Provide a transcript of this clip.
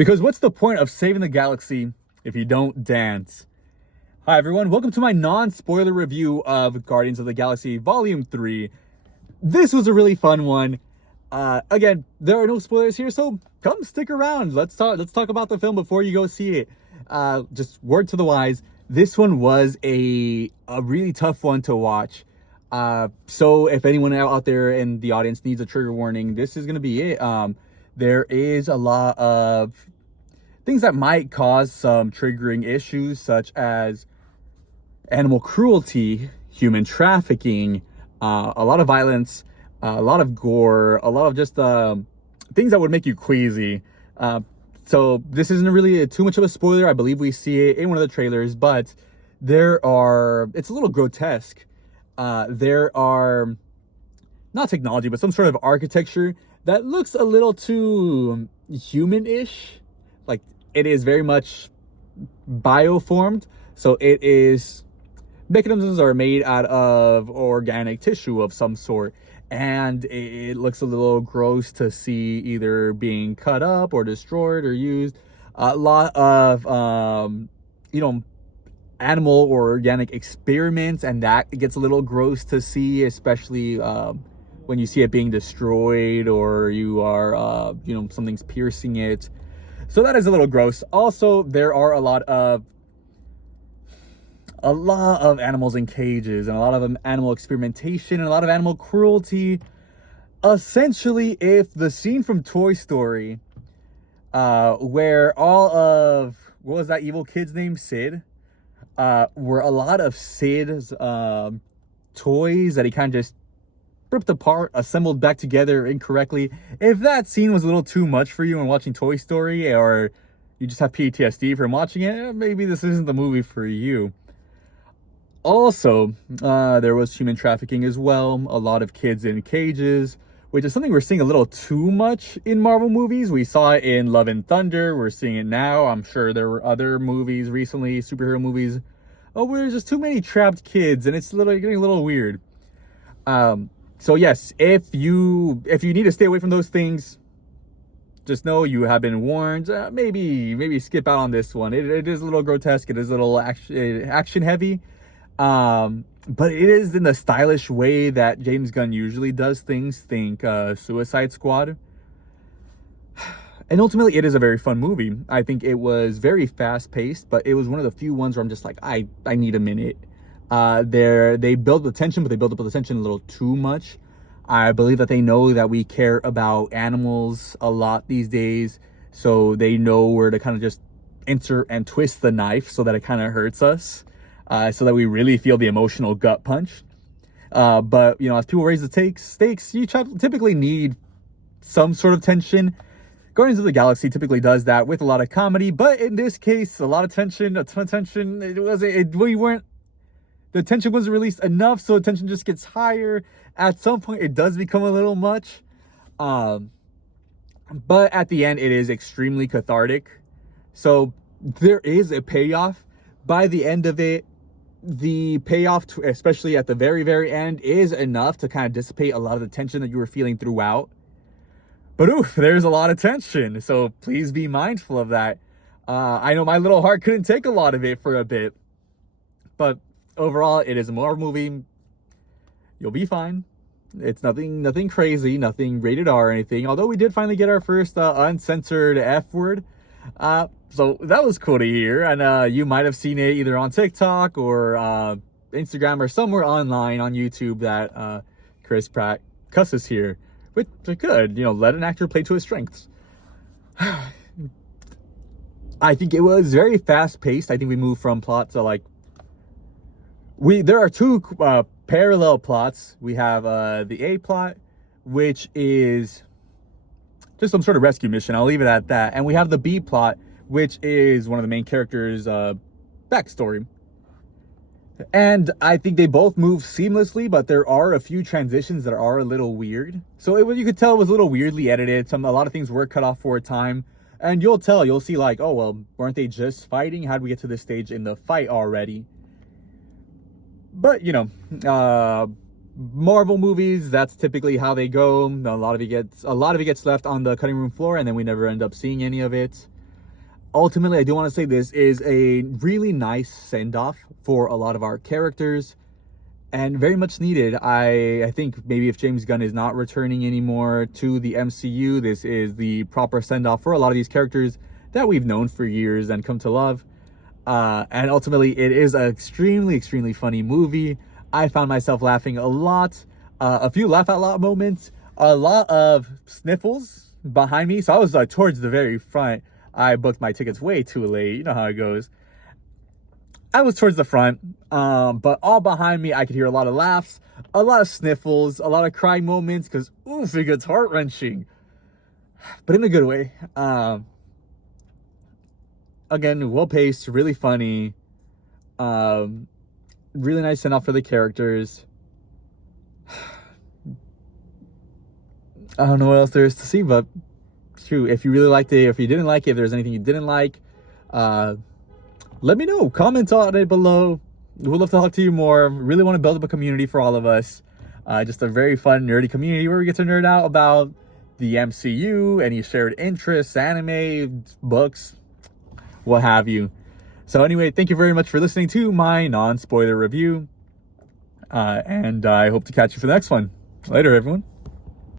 Because what's the point of saving the galaxy if you don't dance? Hi everyone, welcome to my non-spoiler review of Guardians of the Galaxy Volume 3. This was a really fun one. Again, there are no spoilers here, so come stick around. Let's talk about the film before you go see it. Just word to the wise, this one was a really tough one to watch. So if anyone out there in the audience needs a trigger warning, this is gonna be it. There is a lot of things that might cause some triggering issues, such as animal cruelty, human trafficking, a lot of violence, a lot of gore, a lot of just things that would make you queasy. So this isn't really too much of a spoiler. I believe we see it in one of the trailers, but it's a little grotesque. There are, not technology, but some sort of architecture that looks a little too human-ish. Like, it is very much bioformed. So it is, mechanisms are made out of organic tissue of some sort. And it looks a little gross to see either being cut up or destroyed or used. A lot of, animal or organic experiments, and that gets a little gross to see, especially when you see it being destroyed or you are, something's piercing it. So that is a little gross. Also, there are a lot of animals in cages and a lot of animal experimentation and a lot of animal cruelty. Essentially, if the scene from Toy Story, where all of, what was that evil kid's name? Sid? Were a lot of Sid's toys that he kind of just ripped apart, assembled back together incorrectly. If that scene was a little too much for you when watching Toy Story, or you just have PTSD from watching it, maybe this isn't the movie for you. Also, there was human trafficking as well. A lot of kids in cages, which is something we're seeing a little too much in Marvel movies. We saw it in Love and Thunder. We're seeing it now. I'm sure there were other movies recently, superhero movies. Oh, there's just too many trapped kids, and it's getting a little weird. So yes, if you need to stay away from those things, just know you have been warned. Maybe skip out on this one. It is a little grotesque. It is a little action heavy. But it is in the stylish way that James Gunn usually does things. Think Suicide Squad. And ultimately, it is a very fun movie. I think it was very fast-paced, but it was one of the few ones where I'm just like, I need a minute. They build the tension, but they build up the tension a little too much. I believe that they know that we care about animals a lot these days, so they know where to kind of just insert and twist the knife so that it kind of hurts us. So that we really feel the emotional gut punch. But, as people raise the stakes, you typically need some sort of tension. Guardians of the Galaxy typically does that with a lot of comedy, but in this case, a lot of tension, a ton of tension. The tension wasn't released enough, so the tension just gets higher. At some point, it does become a little much. But at the end, it is extremely cathartic. So there is a payoff. By the end of it, the payoff, especially at the very, very end, is enough to kind of dissipate a lot of the tension that you were feeling throughout. But oof, there's a lot of tension, so please be mindful of that. I know my little heart couldn't take a lot of it for a bit, but overall, it is a Marvel movie. You'll be fine. It's nothing crazy, nothing rated R or anything, although we did finally get our first uncensored F word. So that was cool to hear, and you might have seen it either on TikTok or Instagram or somewhere online on YouTube that Chris Pratt cusses here, which is good. Let an actor play to his strengths. I think it was very fast-paced. I think we moved from plot to there are two parallel plots. We have the A plot, which is just some sort of rescue mission. I'll leave it at that. And we have the B plot, which is one of the main characters' backstory. And I think they both move seamlessly, but there are a few transitions that are a little weird. So you could tell it was a little weirdly edited. A lot of things were cut off for a time. And you'll see oh, well, weren't they just fighting? How did we get to this stage in the fight already? But, Marvel movies, that's typically how they go. A lot of it gets left on the cutting room floor, and then we never end up seeing any of it. ultimately, I do want to say this is a really nice send-off for a lot of our characters, and very much needed. I think maybe if James Gunn is not returning anymore to the MCU, this is the proper send-off for a lot of these characters that we've known for years and come to love. And ultimately, it is an extremely funny movie. I found myself laughing a lot, a few laugh out loud moments, a lot of sniffles behind me. So I was towards the very front. I booked my tickets way too late. You know how it goes. I was towards the front, but all behind me, I could hear a lot of laughs, a lot of sniffles, a lot of crying moments, because, oof, it gets heart-wrenching, but in a good way. Again, well-paced, really funny, really nice send-off for the characters. I don't know what else there is to see, but shoot, if you really liked it, if you didn't like it, if there's anything you didn't like, let me know. Comment on it below. We'd love to talk to you more. Really want to build up a community for all of us. Just a very fun, nerdy community where we get to nerd out about the MCU, any shared interests, anime, books, what have you. So anyway, thank you very much for listening to my non-spoiler review. And I hope to catch you for the next one. Later, everyone.